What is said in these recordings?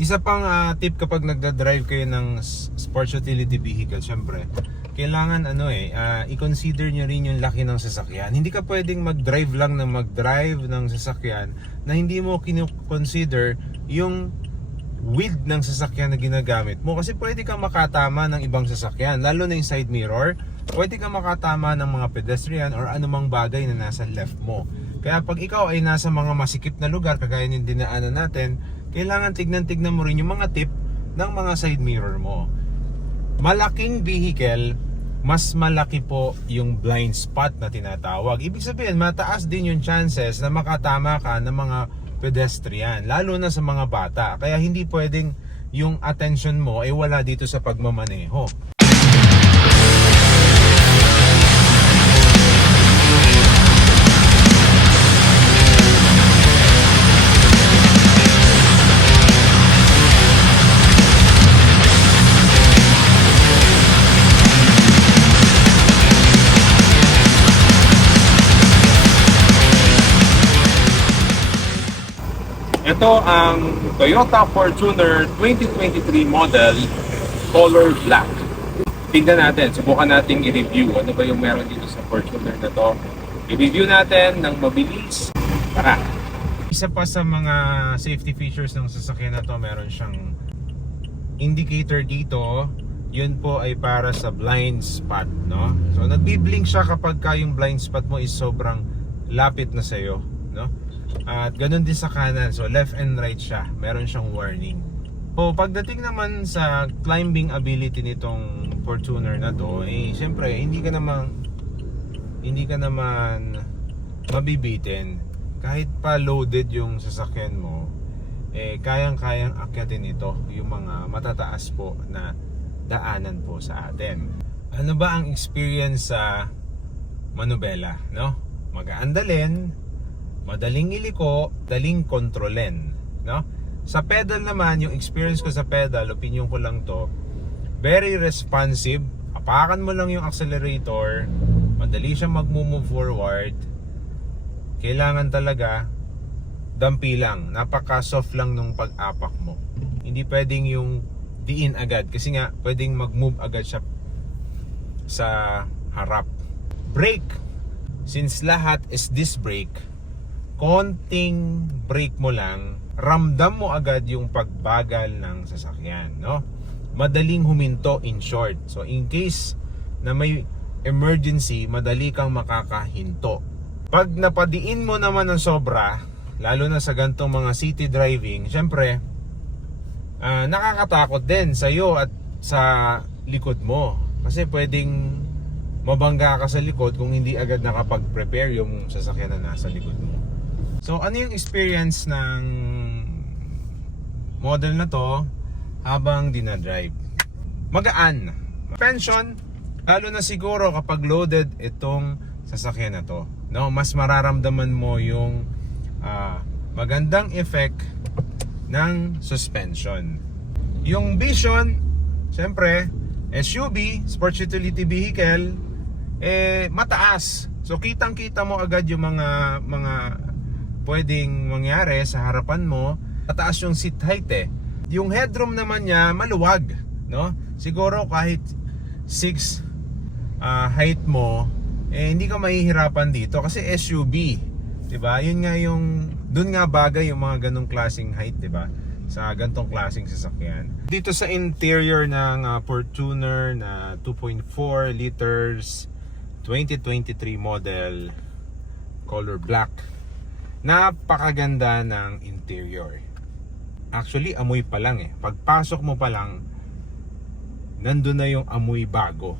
Isa pang tip kapag nagda-drive kayo ng sports utility vehicle, syempre, kailangan i-consider nyo rin yung laki ng sasakyan. Hindi ka pwedeng mag-drive lang na mag-drive ng sasakyan na hindi mo kino-consider yung width ng sasakyan na ginagamit mo. Kasi pwede kang makatama ng ibang sasakyan, lalo na yung side mirror. Pwede kang makatama ng mga pedestrian or anumang bagay na nasa left mo. Kaya pag ikaw ay nasa mga masikip na lugar, kagaya ng dinaanan natin, kailangan tignan mo rin yung mga tip ng mga side mirror mo. Malaking vehicle, mas malaki po yung blind spot na tinatawag. Ibig sabihin, mataas din yung chances na makatama ka ng mga pedestrian, lalo na sa mga bata. Kaya hindi pwedeng yung attention mo ay wala dito sa pagmamaneho. Ito ang Toyota Fortuner 2023 model, color black. Tignan natin, subukan natin i-review ano ba yung meron dito sa Fortuner na to. I-review natin ng mabilis. Tara! Isa pa sa mga safety features ng sasakyan na to, meron siyang indicator dito. Yun po ay para sa blind spot, no? So nagbi-blink siya kapag yung blind spot mo is sobrang lapit na sa'yo, no? At ganun din sa kanan, so left and right siya, meron siyang warning. So pagdating naman sa climbing ability nitong Fortuner na to, syempre hindi ka naman mabibitin. Kahit pa loaded yung sasakyan mo, kayang-kayang akyatin ito yung mga matataas po na daanan po sa atin. Ano ba ang experience sa manubela, no? Magaan-dalin, madaling iliko, daling kontrolin, no? Sa pedal naman, yung experience ko sa pedal, opinion ko lang to, very responsive. Apakan mo lang yung accelerator, madali siyang mag-move forward. Kailangan talaga dampi lang, napaka-soft lang nung pag-apak mo. Hindi pwedeng yung diin agad kasi nga pwedeng mag-move agad siya sa harap. Brake, since lahat is disc brake, konting brake mo lang, ramdam mo agad yung pagbagal ng sasakyan, no? Madaling huminto, in short. So in case na may emergency, madali kang makakahinto. Pag napadiin mo naman ng sobra, lalo na sa gantong mga city driving, syempre nakakatakot din sa iyo at sa likod mo. Kasi pwedeng mabangga ka sa likod kung hindi agad nakapag-prepare yung sasakyan na nasa likod mo. So ano yung experience ng model na to habang dinadrive? Magaan. Suspension, lalo na siguro kapag loaded itong sasakyan na to, no? Mas mararamdaman mo yung magandang effect ng suspension. Yung vision, syempre, SUV, sports utility vehicle, mataas. So kitang-kita mo agad yung mga pwedeng mangyari sa harapan mo. Mataas yung seat height. Yung headroom naman niya maluwag, no? Siguro kahit 6 height mo, hindi ka mahihirapan dito kasi SUV, 'di ba? Yun nga yung doon nga bagay yung mga ganong klaseng height, 'di ba? Sa gantong klaseng sasakyan. Dito sa interior ng Fortuner na 2.4 liters 2023 model, color black. Napakaganda ng interior. Actually, amoy pa lang Pagpasok mo pa lang, nandun na yung amoy bago.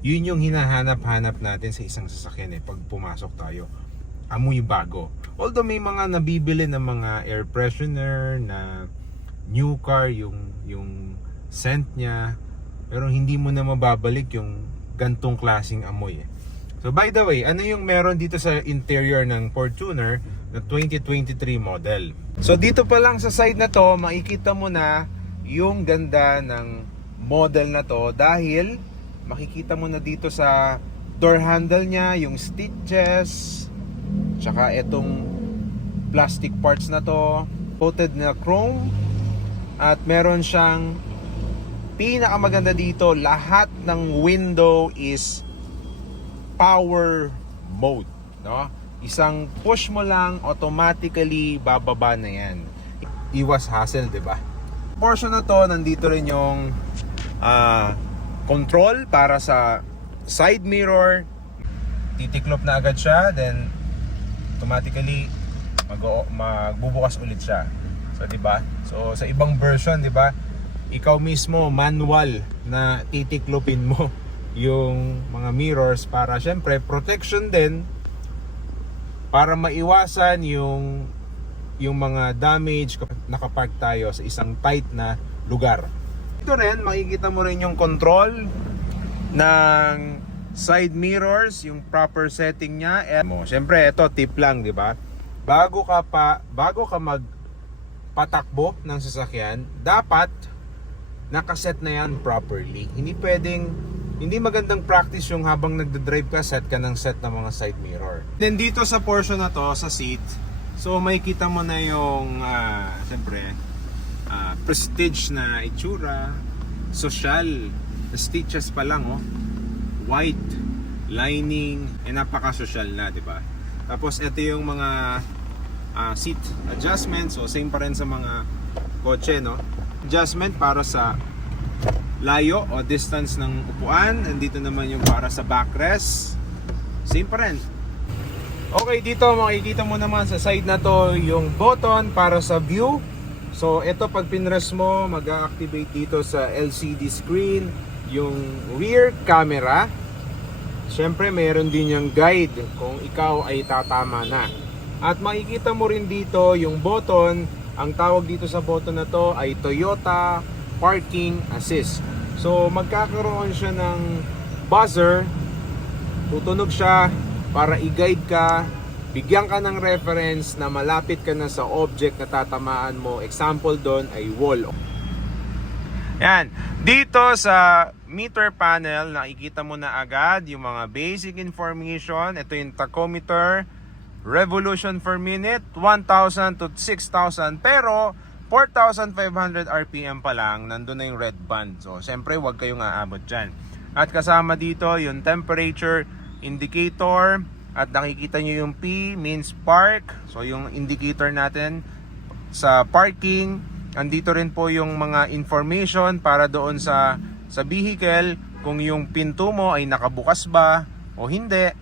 Yun yung hinahanap-hanap natin sa isang sasakyan pag pumasok tayo. Amoy bago. Although may mga nabibili ng mga air freshener na new car, yung scent niya, pero hindi mo na mababalik yung gantong klaseng amoy So by the way, ano yung meron dito sa interior ng Fortuner na 2023 model? So dito pa lang sa side na to, makikita mo na yung ganda ng model na to dahil makikita mo na dito sa door handle niya yung stitches, tsaka itong plastic parts na to, coated na chrome, At meron siyang pinakamaganda dito, lahat ng window is power mode, no? Isang push mo lang, automatically bababa na yan. Iwas hassle, di ba? Portion na to, nandito rin yung control para sa side mirror. Titiklop na agad siya, then automatically magbubukas ulit siya. So, di ba? So, sa ibang version, di ba? Ikaw mismo manual na titiklopin mo yung mga mirrors para syempre protection din, para maiwasan yung mga damage kapag nakapark tayo sa isang tight na lugar. Ito rin, makikita mo rin yung control ng side mirrors, yung proper setting niya. Siyempre, ito tip lang, di ba? Bago ka magpatakbo ng sasakyan, dapat nakaset na yan properly. Hindi magandang practice yung habang nagdadrive ka, set ka ng set ng mga side mirror. Then dito sa portion na to, sa seat, so makikita mo na yung siyempre prestige na itsura, social, stitches pa lang, oh, white lining, napaka-social na, di ba? Tapos ito yung mga seat adjustment, so same pa rin sa mga kotse, no? Adjustment para sa layo o distance ng upuan. Andito naman yung para sa backrest, same pa rin. Okay, dito makikita mo naman sa side na to yung button para sa view. So ito, pag pinress mo, mag-activate dito sa LCD screen yung rear camera. Siyempre mayroon din yung guide kung ikaw ay tatama na. At makikita mo rin dito yung button. Ang tawag dito sa button na to ay Toyota Parking Assist. So magkakaroon siya ng buzzer, tutunog siya para i-guide ka, bigyan ka ng reference na malapit ka na sa object na tatamaan mo. Example doon ay wall. Yan, dito sa meter panel nakikita mo na agad yung mga basic information. Ito yung tachometer, revolution per minute, 1,000 to 6,000, pero 4,500 RPM pa lang, nandun na yung red band. So, siyempre, huwag kayong aabot dyan. At kasama dito, yung temperature indicator. At nakikita nyo yung P, means park. So, yung indicator natin sa parking. Andito rin po yung mga information para doon sa vehicle, kung yung pinto mo ay nakabukas ba o hindi.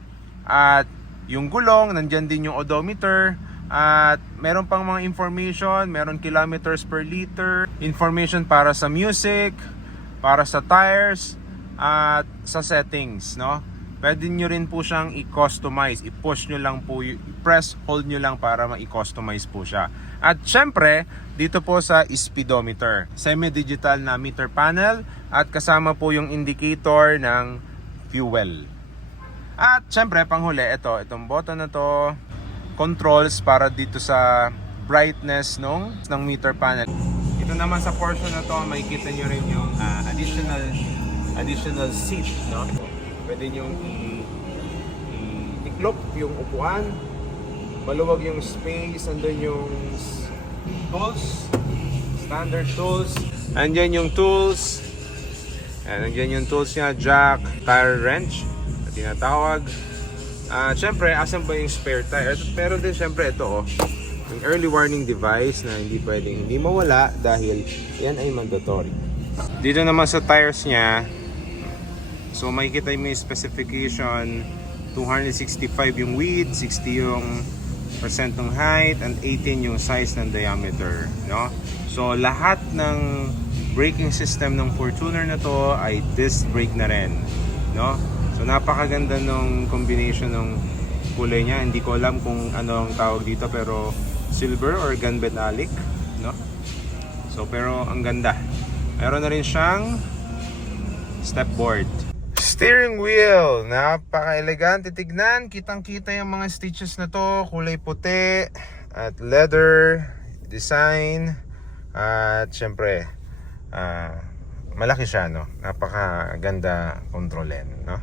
At yung gulong, nandyan din yung odometer. At meron pang mga information, meron kilometers per liter, information para sa music, para sa tires, at sa settings, no? Pwede nyo rin po siyang i-customize, i-push nyo lang po, i-press, hold nyo lang para ma-i-customize po siya. At syempre, dito po sa speedometer, semi-digital na meter panel, at kasama po yung indicator ng fuel. At syempre, panghuli, itong button na to, controls para dito sa brightness ng meter panel. Ito naman sa portion na to, makikita nyo rin yung additional seat, no? Pwede nyo i-tiklop yung upuan, maluwag yung space, andun yung tools, standard tools, andyan yung tools, andyan yung tools niya, jack, tire wrench na tinatawag. Siyempre, asan ba yung spare tire? Pero din siyempre ito, yung early warning device na hindi pwedeng hindi mawala dahil yan ay mandatory. Dito naman sa tires niya, so makikita mo yung specification, 265 yung width, 60 yung percent ng height, and 18 yung size ng diameter, no? So lahat ng braking system ng Fortuner na to ay disc brake na rin, no? So napakaganda ng combination ng kulay niya. Hindi ko alam kung ano ang tawag dito, pero silver or gun metallic, no? So pero ang ganda. Meron na rin siyang stepboard. Steering wheel, napaka-elegante tignan. Kitang-kita yung mga stitches na to, kulay puti at leather design. At syempre, malaki siya, no? Napakaganda kontrolin, no?